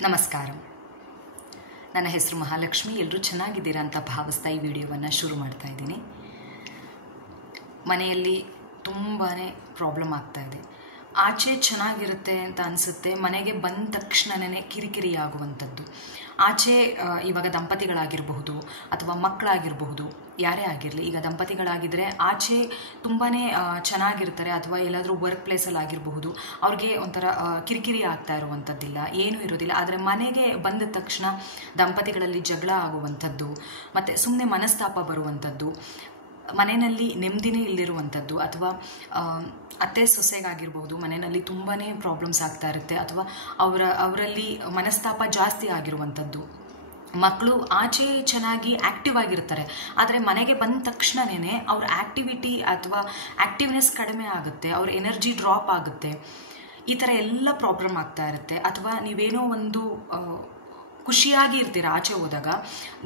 ನಮಸ್ಕಾರ. ನನ್ನ ಹೆಸರು ಮಹಾಲಕ್ಷ್ಮಿ. ಎಲ್ಲರೂ ಚೆನ್ನಾಗಿದ್ದೀರಾ ಅಂತ ಭಾವಿಸ್ತಾ ಈ ವಿಡಿಯೋವನ್ನು ಶುರು ಮಾಡ್ತಾ ಇದ್ದೀನಿ. ಮನೆಯಲ್ಲಿ ತುಂಬಾ ಪ್ರಾಬ್ಲಮ್ ಆಗ್ತಾ ಇದೆ. ಆಚೆ ಚೆನ್ನಾಗಿರುತ್ತೆ ಅಂತ ಅನಿಸುತ್ತೆ, ಮನೆಗೆ ಬಂದ ತಕ್ಷಣವೇ ಕಿರಿಕಿರಿ ಆಗುವಂಥದ್ದು. ಆಚೆ ಇವಾಗ ದಂಪತಿಗಳಾಗಿರಬಹುದು ಅಥವಾ ಮಕ್ಕಳಾಗಿರಬಹುದು, ಯಾರೇ ಆಗಿರಲಿ. ಈಗ ದಂಪತಿಗಳಾಗಿದ್ದರೆ ಆಚೆ ತುಂಬಾ ಚೆನ್ನಾಗಿರ್ತಾರೆ, ಅಥವಾ ಎಲ್ಲಾದರೂ ವರ್ಕ್ ಪ್ಲೇಸಲ್ಲಿ ಆಗಿರಬಹುದು, ಅವ್ರಿಗೆ ಒಂಥರ ಕಿರಿಕಿರಿ ಆಗ್ತಾ ಇರುವಂಥದ್ದಿಲ್ಲ, ಏನೂ ಇರೋದಿಲ್ಲ. ಆದರೆ ಮನೆಗೆ ಬಂದ ತಕ್ಷಣ ದಂಪತಿಗಳಲ್ಲಿ ಜಗಳ ಆಗುವಂಥದ್ದು, ಮತ್ತು ಸುಮ್ಮನೆ ಮನಸ್ತಾಪ ಬರುವಂಥದ್ದು, ಮನೆಯಲ್ಲಿ ನೆಮ್ಮದಿನೇ ಇಲ್ಲಿರುವಂಥದ್ದು, ಅಥವಾ ಅತ್ತೆ ಸೊಸೆಗಾಗಿರ್ಬೋದು ಮನೆಯಲ್ಲಿ ತುಂಬಾ ಪ್ರಾಬ್ಲಮ್ಸ್ ಆಗ್ತಾ ಇರುತ್ತೆ, ಅಥವಾ ಅವರಲ್ಲಿ ಮನಸ್ತಾಪ ಜಾಸ್ತಿ ಆಗಿರುವಂಥದ್ದು. ಮಕ್ಕಳು ಆಚೆ ಚೆನ್ನಾಗಿ ಆ್ಯಕ್ಟಿವ್ ಆಗಿರ್ತಾರೆ, ಆದರೆ ಮನೆಗೆ ಬಂದ ತಕ್ಷಣವೇ ಅವ್ರ ಆ್ಯಕ್ಟಿವಿಟಿ ಅಥವಾ ಆ್ಯಕ್ಟಿವ್ನೆಸ್ ಕಡಿಮೆ ಆಗುತ್ತೆ, ಅವ್ರ ಎನರ್ಜಿ ಡ್ರಾಪ್ ಆಗುತ್ತೆ. ಈ ಥರ ಎಲ್ಲ ಪ್ರಾಬ್ಲಮ್ ಆಗ್ತಾ ಇರುತ್ತೆ. ಅಥವಾ ನೀವೇನೋ ಒಂದು ಖುಷಿಯಾಗಿ ಇರ್ತೀರ ಆಚೆ ಹೋದಾಗ,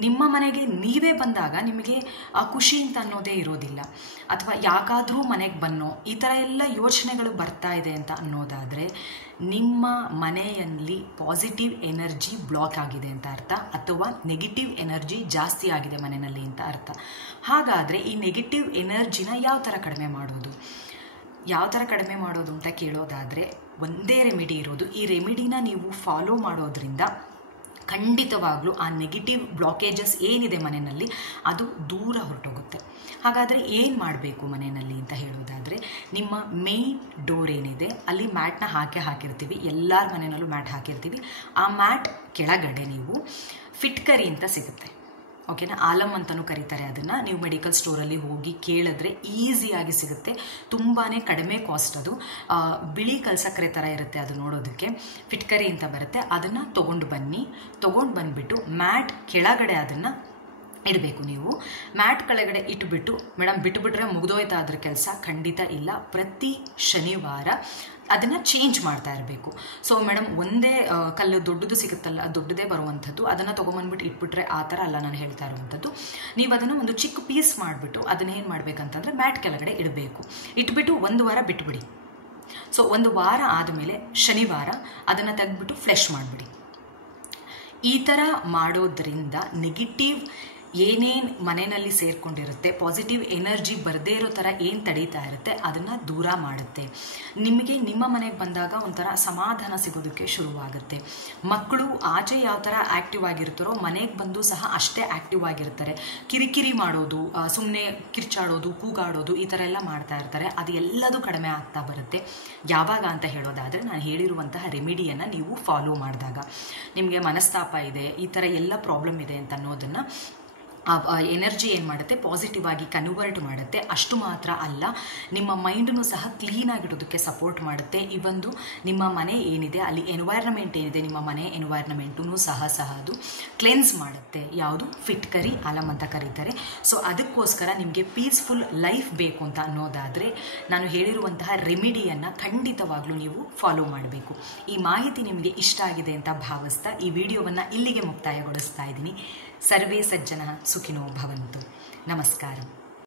ನಿಮ್ಮ ಮನೆಗೆ ನೀವೇ ಬಂದಾಗ ನಿಮಗೆ ಆ ಖುಷಿ ಅಂತ ಅನ್ನೋದೇ ಇರೋದಿಲ್ಲ. ಅಥವಾ ಯಾಕಾದರೂ ಮನೆಗೆ ಬನ್ನೋ, ಈ ಥರ ಎಲ್ಲ ಯೋಚನೆಗಳು ಬರ್ತಾ ಇದೆ ಅಂತ ಅನ್ನೋದಾದರೆ ನಿಮ್ಮ ಮನೆಯಲ್ಲಿ ಪಾಸಿಟಿವ್ ಎನರ್ಜಿ ಬ್ಲಾಕ್ ಆಗಿದೆ ಅಂತ ಅರ್ಥ, ಅಥವಾ ನೆಗೆಟಿವ್ ಎನರ್ಜಿ ಜಾಸ್ತಿ ಆಗಿದೆ ಮನೆಯಲ್ಲಿ ಅಂತ ಅರ್ಥ. ಹಾಗಾದರೆ ಈ ನೆಗೆಟಿವ್ ಎನರ್ಜಿನ ಯಾವ ಥರ ಕಡಿಮೆ ಮಾಡೋದು ಅಂತ ಕೇಳೋದಾದರೆ ಒಂದೇ ರೆಮಿಡಿ ಇರೋದು. ಈ ರೆಮಿಡಿನ ನೀವು ಫಾಲೋ ಮಾಡೋದ್ರಿಂದ ಖಂಡಿತವಾಗ್ಲೂ ಆ ನೆಗೆಟಿವ್ ಬ್ಲಾಕೇಜಸ್ ಏನಿದೆ ಮನೆಯಲ್ಲಿ ಅದು ದೂರ ಹೊರಟೋಗುತ್ತೆ. ಹಾಗಾದರೆ ಏನು ಮಾಡಬೇಕು ಮನೆಯಲ್ಲಿ ಅಂತ ಹೇಳೋದಾದರೆ, ನಿಮ್ಮ ಮೇನ್ ಡೋರ್ ಏನಿದೆ ಅಲ್ಲಿ ಮ್ಯಾಟ್ನ ಹಾಕಿರ್ತೀವಿ, ಎಲ್ಲರ ಮನೆಯಲ್ಲೂ ಮ್ಯಾಟ್ ಹಾಕಿರ್ತೀವಿ. ಆ ಮ್ಯಾಟ್ ಕೆಳಗಡೆ ನೀವು ಫಿಟ್ಕರಿ ಅಂತ ಸಿಗುತ್ತೆ, ಓಕೆನಾ? ಆಲಮ್ ಅಂತಲೂ ಕರೀತಾರೆ ಅದನ್ನು. ನೀವು ಮೆಡಿಕಲ್ ಸ್ಟೋರಲ್ಲಿ ಹೋಗಿ ಕೇಳಿದ್ರೆ ಈಸಿಯಾಗಿ ಸಿಗುತ್ತೆ, ತುಂಬಾ ಕಡಿಮೆ ಕಾಸ್ಟ್. ಅದು ಬಿಳಿ ಕಲ್ಸಕ್ಕರೆ ಥರ ಇರುತ್ತೆ, ಅದು ನೋಡೋದಕ್ಕೆ ಫಿಟ್ಕರಿ ಅಂತ ಬರುತ್ತೆ. ಅದನ್ನು ತೊಗೊಂಡು ಬಂದುಬಿಟ್ಟು ಮ್ಯಾಟ್ ಕೆಳಗಡೆ ಅದನ್ನು ಇಡಬೇಕು. ನೀವು ಮ್ಯಾಟ್ ಕೆಳಗಡೆ ಇಟ್ಬಿಟ್ಟು, ಮೇಡಮ್ ಬಿಟ್ಟುಬಿಟ್ರೆ ಮುಗಿದೋಯ್ತಾ ಅದ್ರ ಕೆಲಸ? ಖಂಡಿತ ಇಲ್ಲ. ಪ್ರತಿ ಶನಿವಾರ ಅದನ್ನು ಚೇಂಜ್ ಮಾಡ್ತಾ ಇರಬೇಕು. ಸೊ ಮೇಡಮ್ ಒಂದೇ ಕಲ್ಲು ದೊಡ್ಡದು ಸಿಗುತ್ತಲ್ಲ, ದೊಡ್ಡದೇ ಬರುವಂಥದ್ದು, ಅದನ್ನು ತೊಗೊಂಬಂದ್ಬಿಟ್ಟು ಇಟ್ಬಿಟ್ರೆ ಆ ಥರ ಅಲ್ಲ ನಾನು ಹೇಳ್ತಾ ಇರುವಂಥದ್ದು. ನೀವು ಅದನ್ನು ಒಂದು ಚಿಕ್ಕ ಪೀಸ್ ಮಾಡಿಬಿಟ್ಟು ಅದನ್ನೇನು ಮಾಡಬೇಕಂತಂದರೆ ಮ್ಯಾಟ್ ಕೆಳಗಡೆ ಇಡಬೇಕು. ಇಟ್ಬಿಟ್ಟು 1 ವಾರ ಬಿಟ್ಬಿಡಿ. ಸೊ 1 ವಾರ ಆದಮೇಲೆ ಶನಿವಾರ ಅದನ್ನು ತೆಗೆದ್ಬಿಟ್ಟು ಫ್ಲೆಶ್ ಮಾಡಿಬಿಡಿ. ಈ ಥರ ಮಾಡೋದ್ರಿಂದ ನೆಗೆಟಿವ್ ಏನೇನು ಮನೆಯಲ್ಲಿ ಸೇರಿಕೊಂಡಿರುತ್ತೆ, ಪಾಸಿಟಿವ್ ಎನರ್ಜಿ ಬರದೇ ಇರೋ ಥರ ಏನು ತಡೀತಾ ಇರುತ್ತೆ ಅದನ್ನು ದೂರ ಮಾಡುತ್ತೆ. ನಿಮಗೆ ನಿಮ್ಮ ಮನೆಗೆ ಬಂದಾಗ ಒಂಥರ ಸಮಾಧಾನ ಸಿಗೋದಕ್ಕೆ ಶುರುವಾಗುತ್ತೆ. ಮಕ್ಕಳು ಆಚೆ ಯಾವ ಥರ ಆ್ಯಕ್ಟಿವ್ ಆಗಿರ್ತಾರೋ ಮನೆಗೆ ಬಂದು ಸಹ ಅಷ್ಟೇ ಆ್ಯಕ್ಟಿವ್ ಆಗಿರ್ತಾರೆ. ಕಿರಿಕಿರಿ ಮಾಡೋದು, ಸುಮ್ಮನೆ ಕಿರ್ಚಾಡೋದು, ಕೂಗಾಡೋದು, ಈ ಥರ ಎಲ್ಲ ಮಾಡ್ತಾ ಇರ್ತಾರೆ. ಅದು ಎಲ್ಲದೂ ಕಡಿಮೆ ಆಗ್ತಾ ಬರುತ್ತೆ. ಯಾವಾಗ ಅಂತ ಹೇಳೋದಾದರೆ, ನಾನು ಹೇಳಿರುವಂತಹ ರೆಮಿಡಿಯನ್ನು ನೀವು ಫಾಲೋ ಮಾಡಿದಾಗ, ನಿಮಗೆ ಮನಸ್ತಾಪ ಇದೆ, ಈ ಥರ ಎಲ್ಲ ಪ್ರಾಬ್ಲಮ್ ಇದೆ ಅಂತ ಅನ್ನೋದನ್ನು ಎನರ್ಜಿ ಏನು ಮಾಡುತ್ತೆ, ಪಾಸಿಟಿವ್ ಆಗಿ ಕನ್ವರ್ಟ್ ಮಾಡುತ್ತೆ. ಅಷ್ಟು ಮಾತ್ರ ಅಲ್ಲ, ನಿಮ್ಮ ಮೈಂಡನ್ನು ಸಹ ಕ್ಲೀನಾಗಿಡೋದಕ್ಕೆ ಸಪೋರ್ಟ್ ಮಾಡುತ್ತೆ. ಇವೊಂದು ನಿಮ್ಮ ಮನೆ ಏನಿದೆ ಅಲ್ಲಿ ಎನ್ವೈರ್ನಮೆಂಟ್ ಏನಿದೆ, ನಿಮ್ಮ ಮನೆ ಎನ್ವೈರ್ನಮೆಂಟೂ ಸಹ ಅದು ಕ್ಲೆನ್ಸ್ ಮಾಡುತ್ತೆ. ಯಾವುದು? ಫಿಟ್ಕರಿ, ಆಲಮ್ ಅಂತ ಕರೀತಾರೆ. ಸೊ ಅದಕ್ಕೋಸ್ಕರ ನಿಮಗೆ ಪೀಸ್ಫುಲ್ ಲೈಫ್ ಬೇಕು ಅಂತ ಅನ್ನೋದಾದರೆ ನಾನು ಹೇಳಿರುವಂತಹ ರೆಮಿಡಿಯನ್ನು ಖಂಡಿತವಾಗ್ಲೂ ನೀವು ಫಾಲೋ ಮಾಡಬೇಕು. ಈ ಮಾಹಿತಿ ನಿಮಗೆ ಇಷ್ಟ ಆಗಿದೆ ಅಂತ ಭಾವಿಸ್ತಾ ಈ ವಿಡಿಯೋವನ್ನು ಇಲ್ಲಿಗೆ ಮುಕ್ತಾಯಗೊಳಿಸ್ತಾ ಇದ್ದೀನಿ. ಸರ್ವೇ ಸಜ್ಜನಃ ಸುಖಿನೋ ಭವಂತು. ನಮಸ್ಕಾರ.